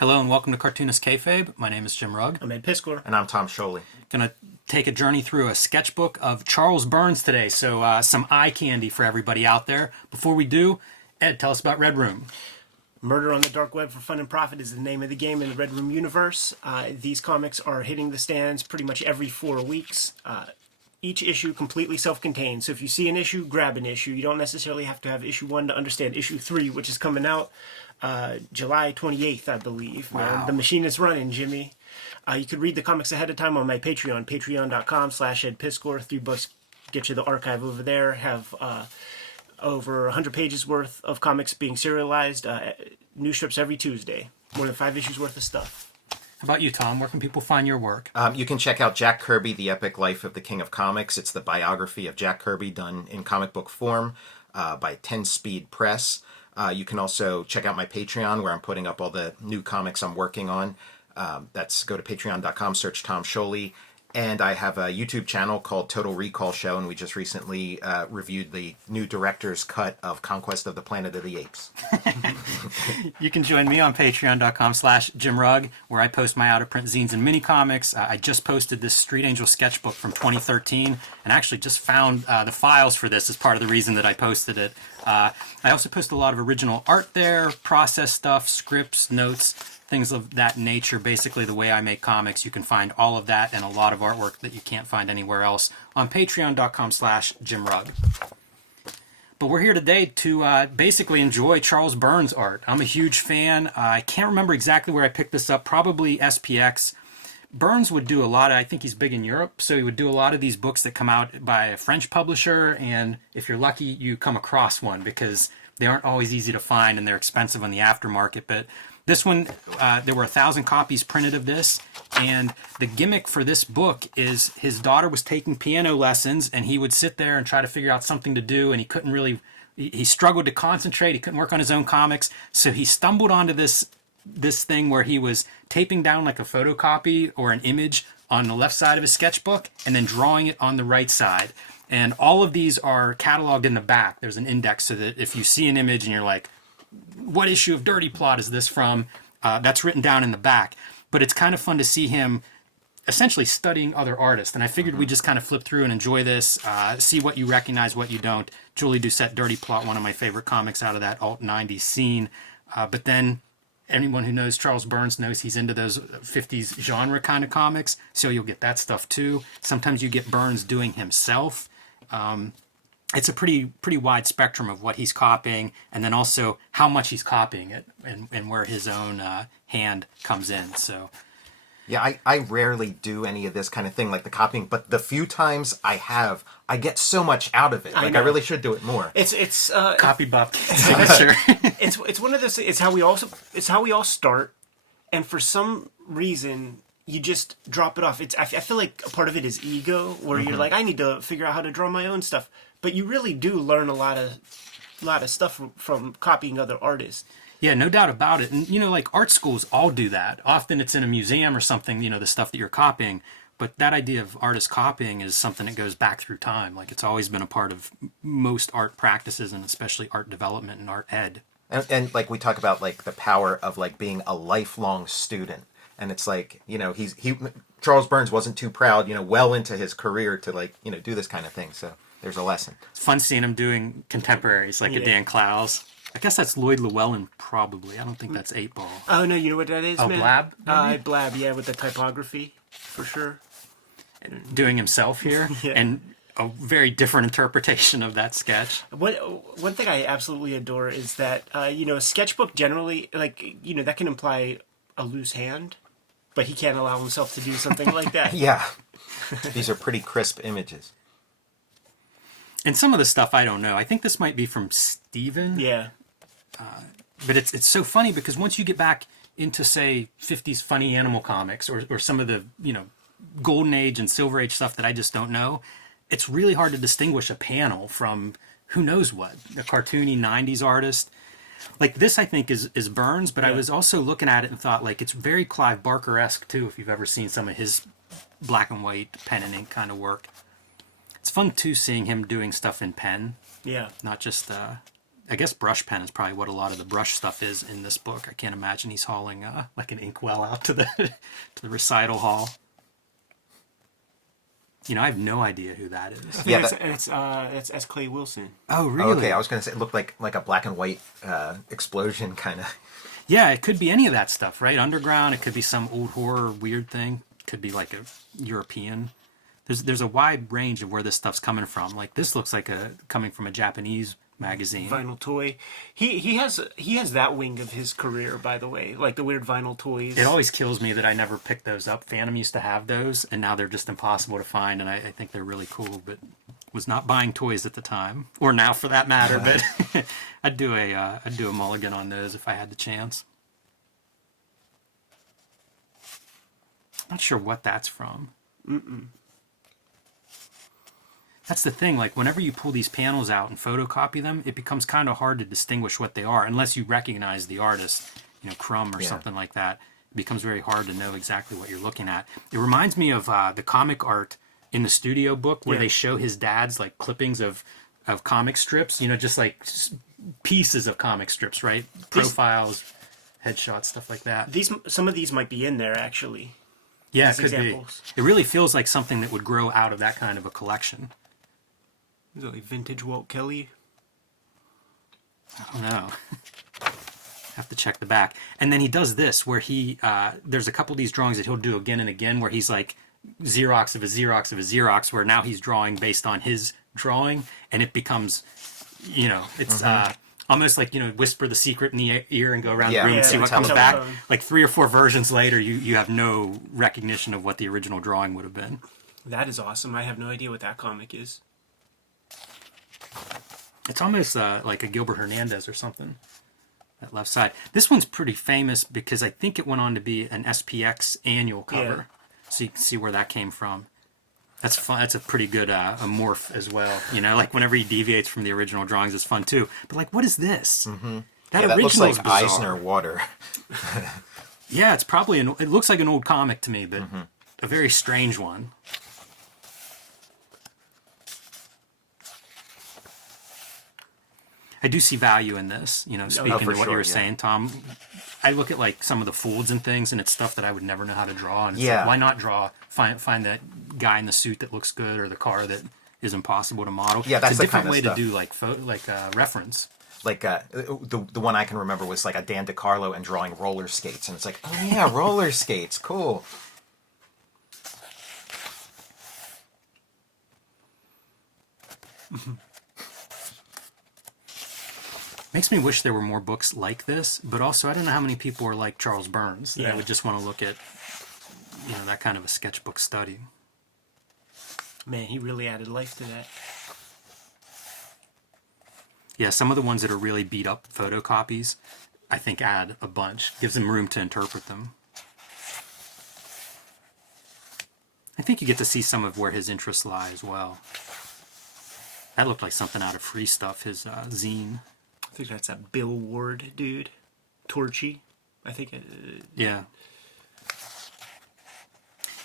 Hello and welcome to Cartoonist Kayfabe. My name is Jim Rugg. I'm Ed Piskor. And I'm Tom Scholey. Gonna take a journey through a sketchbook of Charles Burns today, so some eye candy for everybody out there. Before we do, Ed, tell us about Red Room. Murder on the Dark Web for Fun and Profit is the name of the game in the Red Room universe. These comics are hitting the stands pretty much every 4 weeks. Each issue completely self-contained, so if you see an issue, grab an issue. You don't necessarily have to have issue 1 to understand issue 3, which is coming out July 28th, I believe. Wow. The machine is running, Jimmy. You could read the comics ahead of time on my Patreon, patreon.com/EdPiskor. $3 get you the archive over there. Have over 100 pages worth of comics being serialized. New strips every Tuesday. More than 5 issues worth of stuff. How about you, Tom? Where can people find your work? You can check out Jack Kirby, The Epic Life of the King of Comics. It's the biography of Jack Kirby done in comic book form by 10 Speed Press. You can also check out my Patreon where I'm putting up all the new comics I'm working on. That's go to patreon.com, search Tom Scholey. And I have a YouTube channel called Total Recall Show, and we just recently reviewed the new director's cut of Conquest of the Planet of the Apes. You can join me on patreon.com/JimRugg, where I post my out-of-print zines and mini-comics. I just posted this Street Angel sketchbook from 2013, and actually just found the files for this as part of the reason that I posted it. I also post a lot of original art there, process stuff, scripts, notes, things of that nature. Basically the way I make comics. You can find all of that and a lot of artwork that you can't find anywhere else on patreon.com/JimRugg. But we're here today to basically enjoy Charles Burns art. I'm a huge fan. I can't remember exactly where I picked this up, probably SPX. Burns would do a lot of, I think he's big in Europe, so he would do a lot of these books that come out by a French publisher, and if you're lucky, you come across one because they aren't always easy to find and they're expensive on the aftermarket. But this one, there were 1,000 copies printed of this, and the gimmick for this book is his daughter was taking piano lessons, and he would sit there and try to figure out something to do, and he couldn't really, he struggled to concentrate, he couldn't work on his own comics, so he stumbled onto this thing where he was taping down like a photocopy or an image on the left side of his sketchbook, and then drawing it on the right side. And all of these are cataloged in the back. There's an index so that if you see an image and you're like, what issue of Dirty Plot is this from? That's written down in the back. But it's kind of fun to see him essentially studying other artists. And I figured we'd just kind of flip through and enjoy this, see what you recognize, what you don't. Julie Doucette, Dirty Plot, one of my favorite comics out of that alt-90s scene. But then anyone who knows Charles Burns knows he's into those 50s genre kind of comics. So you'll get that stuff too. Sometimes you get Burns doing himself. It's a pretty wide spectrum of what he's copying, and then also how much he's copying it, and where his own hand comes in. So, Yeah, I rarely do any of this kind of thing, like the copying, but the few times I have, I get so much out of it. I really should do it more. It's copy Bob signature. it's one of those. It's how we all start, and for some reason you just drop it off. I feel like a part of it is ego, where you're like, I need to figure out how to draw my own stuff. But you really do learn a lot of stuff from copying other artists. Yeah, no doubt about it. And, like art schools all do that. Often it's in a museum or something, the stuff that you're copying. But that idea of artist copying is something that goes back through time. Like it's always been a part of most art practices, and especially art development and art ed. And like we talk about like the power of like being a lifelong student. And it's like, Charles Burns wasn't too proud, well into his career to like, do this kind of thing. So there's a lesson. It's fun seeing him doing contemporaries like a Dan Clowes. I guess that's Lloyd Llewellyn, probably. I don't think that's 8-Ball. Oh, no, you know what that is, man? Blab? Blab, yeah, with the typography, for sure. Doing himself here, and a very different interpretation of that sketch. One thing I absolutely adore is that, a sketchbook generally, that can imply a loose hand, but he can't allow himself to do something like that. Yeah. These are pretty crisp images. And some of the stuff I don't know. I think this might be from Steven. Yeah. But it's so funny because once you get back into, say, 50s funny animal comics or some of the, Golden Age and Silver Age stuff that I just don't know, it's really hard to distinguish a panel from who knows what, a cartoony 90s artist. Like this, I think, is Burns, but I was also looking at it and thought, like, it's very Clive Barker-esque, too, if you've ever seen some of his black and white pen and ink kind of work. It's fun, too, seeing him doing stuff in pen. Yeah. Not just I guess brush pen is probably what a lot of the brush stuff is in this book. I can't imagine he's hauling like an inkwell out to the to the recital hall. You know, I have no idea who that is. Yeah, it's S. Clay Wilson. Oh, really? Oh, okay, I was going to say it looked like a black and white explosion kind of. Yeah, it could be any of that stuff, right? Underground. It could be some old horror weird thing. It could be like a European. There's a wide range of where this stuff's coming from. Like this looks like coming from a Japanese magazine. Vinyl toy. He has that wing of his career, by the way, like the weird vinyl toys. It always kills me that I never picked those up. Phantom used to have those, and now they're just impossible to find. And I think they're really cool, but was not buying toys at the time, or now for that matter. But I'd do a mulligan on those if I had the chance. Not sure what that's from. That's the thing, like whenever you pull these panels out and photocopy them, it becomes kind of hard to distinguish what they are unless you recognize the artist, you know, Crumb or something like that. It becomes very hard to know exactly what you're looking at. It reminds me of the comic art in the studio book where they show his dad's like clippings of comic strips, you know, just like pieces of comic strips, right? Profiles, headshots, stuff like that. Some of these might be in there actually. Yeah, as it could examples. be. It really feels like something that would grow out of that kind of a collection. Is it like vintage Walt Kelly? I don't know. Have to check the back. And then he does this where he there's a couple of these drawings that he'll do again and again where he's like Xerox of a Xerox of a Xerox, where now he's drawing based on his drawing, and it becomes, you know, it's almost like, you know, whisper the secret in the ear and go around the room and see what comes back. Like 3 or 4 versions later, you have no recognition of what the original drawing would have been. That is awesome. I have no idea what that comic is. It's almost like a Gilbert Hernandez or something. That left side. This one's pretty famous because I think it went on to be an SPX annual cover. Yeah. So you can see where that came from. That's fun. That's a pretty good a morph as well. You know, like whenever he deviates from the original drawings, it's fun too. But like, what is this? Mm-hmm. That looks like bizarre. Eisner water. Yeah, it's probably it looks like an old comic to me, but a very strange one. I do see value in this, you know, speaking to what you were saying, Tom. I look at like some of the folds and things, and it's stuff that I would never know how to draw. And it's like, why not find that guy in the suit that looks good, or the car that is impossible to model? Yeah, that's it's a different the kind way of to do reference. Like the one I can remember was like a Dan DiCarlo and drawing roller skates, and it's like, oh yeah, roller skates, cool. Makes me wish there were more books like this, but also I don't know how many people are like Charles Burns that would just want to look at, you know, that kind of a sketchbook study. Man, he really added life to that. Yeah, some of the ones that are really beat up photocopies, I think add a bunch, gives them room to interpret them. I think you get to see some of where his interests lie as well. That looked like something out of Free Stuff, his zine. I think that's a Bill Ward dude. Torchy, I think. Yeah.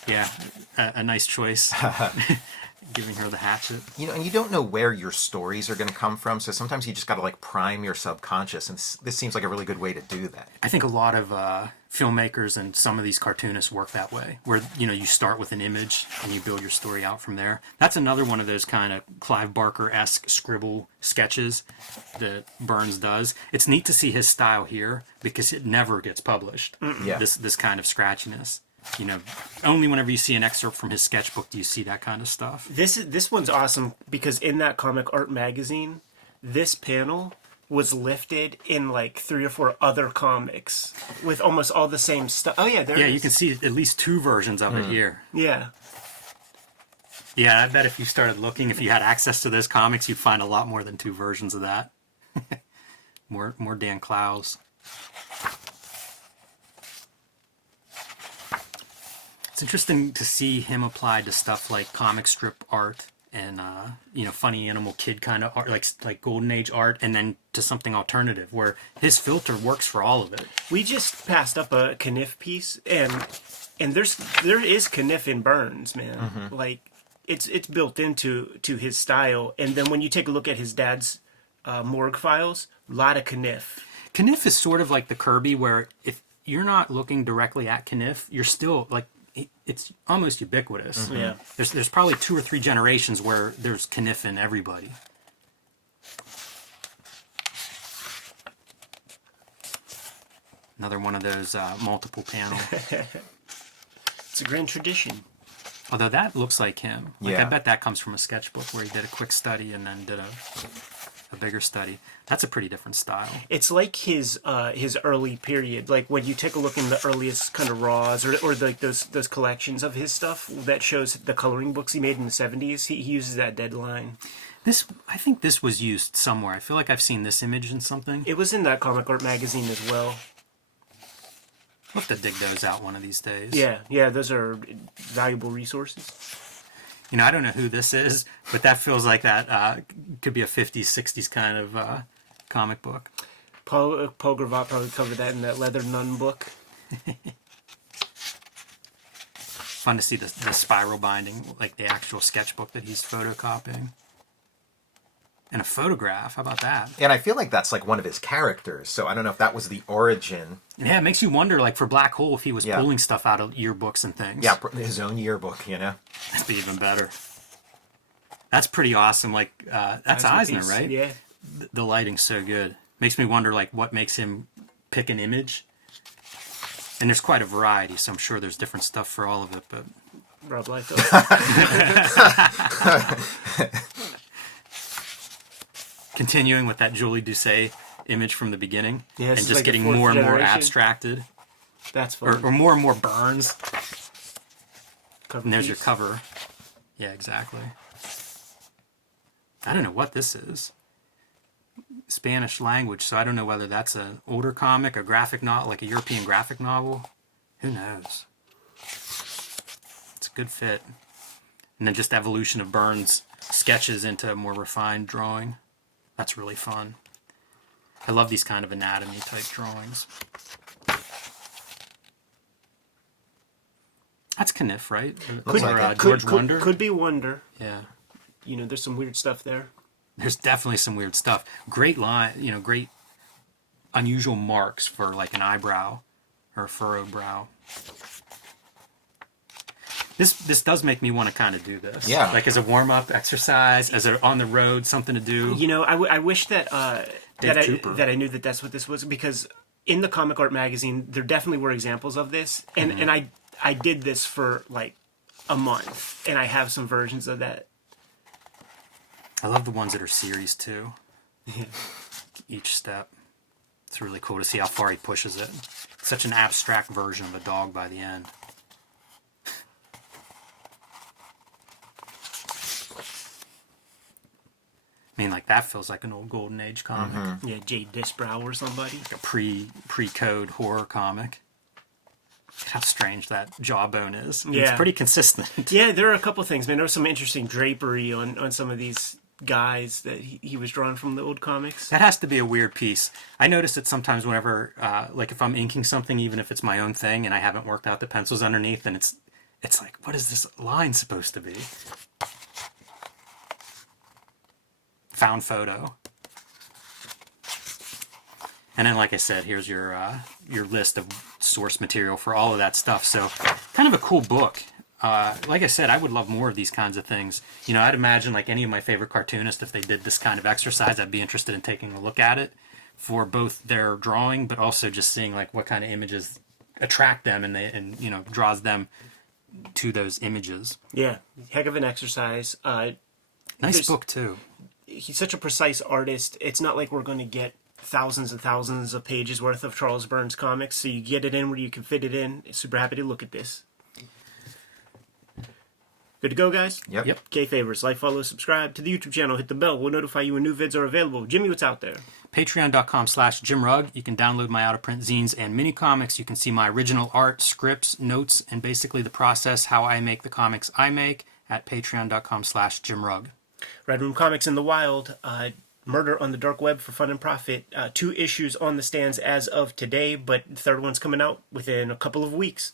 Yeah, a nice choice. Giving her the hatchet. You know, and you don't know where your stories are going to come from, so sometimes you just got to like prime your subconscious, and this seems like a really good way to do that. I think a lot of filmmakers and some of these cartoonists work that way, where, you know, you start with an image and you build your story out from there. That's another one of those kind of Clive Barker-esque scribble sketches that Burns does. It's neat to see his style here because it never gets published. Yeah. This kind of scratchiness. You know, only whenever you see an excerpt from his sketchbook do you see that kind of stuff. This one's awesome because in that comic art magazine, this panel was lifted in like 3 or 4 other comics with almost all the same stuff. Oh yeah, there. Yeah, you can see at least 2 versions of it here. Yeah. Yeah, I bet if you started looking, if you had access to those comics, you'd find a lot more than 2 versions of that. more Dan Clowes. It's interesting to see him applied to stuff like comic strip art and you know, funny animal kid kind of art, like Golden Age art, and then to something alternative where his filter works for all of it. We just passed up a Kniff piece, and there is Kniff in Burns, man. Like it's built into his style. And then when you take a look at his dad's Morgue Files. A lot of Kniff. Kniff is sort of like the Kirby, where if you're not looking directly at Kniff, you're still like it's almost ubiquitous. Mm-hmm. Yeah. There's probably 2 or 3 generations where there's Kniff in everybody. Another one of those multiple panel. It's a grand tradition. Although that looks like him. Like, Yeah. I bet that comes from a sketchbook where he did a quick study and then did a bigger study. That's a pretty different style. It's like his early period. Like when you take a look in the earliest kind of raws or like those collections of his stuff that shows the coloring books he made in the 70s. He uses that deadline. I think this was used somewhere. I feel like I've seen this image in something. It was in that comic art magazine as well. We'll have to dig those out one of these days. Yeah, those are valuable resources. You know, I don't know who this is, but that feels like that could be a 50s, 60s kind of comic book. Paul Gravatt probably covered that in that Leather Nun book. Fun to see the spiral binding, like the actual sketchbook that he's photocopying. And a photograph, how about that? And I feel like that's like one of his characters, so I don't know if that was the origin. Yeah, it makes you wonder, like for Black Hole, if he was Yeah. pulling stuff out of yearbooks and things. Yeah, his own yearbook, you know? That'd be even better. That's pretty awesome. Like, that's Eisner, Piece. right? Yeah. The lighting's so good. Makes me wonder, like, what makes him pick an image. And there's quite a variety, so I'm sure there's different stuff for all of it, but... Rob Liefeld. Continuing with that Julie Doucet image from the beginning, Yeah, and this is just like the getting fourth more and more generation. abstracted, That's fun. or more and more burns. Cover And there's your piece. cover. Yeah, exactly. I don't know what this is. Spanish language, so I don't know whether that's an older comic, a graphic novel, like a European graphic novel. Who knows? It's a good fit. And then just evolution of Burns' sketches into a more refined drawing. That's really fun. I love these kind of anatomy type drawings. That's Kniff, right? Looks Or, like it. George Wonder. Could be Wonder. Yeah. You know, there's some weird stuff there. There's definitely some weird stuff. Great line, great unusual marks for like an eyebrow or a furrowed brow. This does make me want to kind of do this. Yeah. Like as a warm-up exercise, as a on the road, something to do. You know, I wish that Dave Cooper. that I knew that that's what this was, because in the comic art magazine there definitely were examples of this, and Mm-hmm. and I did this for like a month, and I have some versions of that. I love the ones that are series too. Each step. It's really cool to see how far he pushes it. Such an abstract version of a dog by the end. I mean, like that feels like an old Golden Age comic. Yeah, Jay Disbrow or somebody. Like a pre-code horror comic. Look how strange that jawbone is. Yeah. It's pretty consistent. Yeah, there are a couple things, man. There was some interesting drapery on some of these guys that he was drawing from the old comics. That has to be a weird piece. I notice it sometimes whenever, like if I'm inking something, even if it's my own thing and I haven't worked out the pencils underneath, and it's like, what is this line supposed to be? Found photo. And then, like I said, here's your list of source material for all of that stuff. So, kind of a cool book. Like I said, I would love more of these kinds of things. You know, I'd imagine like any of my favorite cartoonists, if they did this kind of exercise, I'd be interested in taking a look at it for both their drawing, but also just seeing like what kind of images attract them and you know draws them to those images. Yeah, heck of an exercise. Nice There's- book too. He's such a precise artist. It's not like we're going to get thousands and thousands of pages worth of Charles Burns comics, so you get it in where you can fit it in. Super happy to look at this. Good to go, guys? Yep. Kayfabers, like, follow, subscribe to the YouTube channel, hit the bell. We'll notify you when new vids are available. Jimmy, what's out there? Patreon.com/JimRugg. You can download my out-of-print zines and mini comics. You can see my original art, scripts, notes, and basically the process, how I make the comics I make at Patreon.com/JimRugg. Red Room Comics in the Wild, Murder on the Dark Web for Fun and Profit. 2 issues on the stands as of today, but the third one's coming out within a couple of weeks.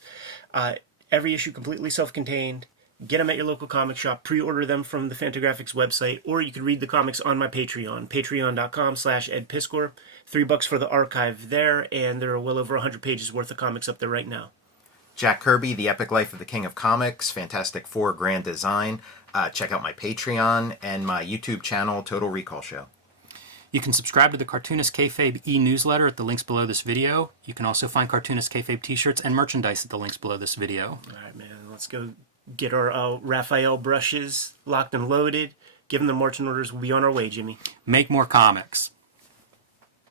Every issue completely self-contained. Get them at your local comic shop, pre-order them from the Fantagraphics website, or you can read the comics on my Patreon, patreon.com/edpiskor. $3 for the archive there, and there are well over 100 pages worth of comics up there right now. Jack Kirby, The Epic Life of the King of Comics, Fantastic Four Grand Design. Check out my Patreon and my YouTube channel, Total Recall Show. You can subscribe to the Cartoonist Kayfabe e-newsletter at the links below this video. You can also find Cartoonist Kayfabe t-shirts and merchandise at the links below this video. All right, man, let's go get our Raphael brushes locked and loaded. Give them the marching orders. We'll be on our way, Jimmy. Make more comics.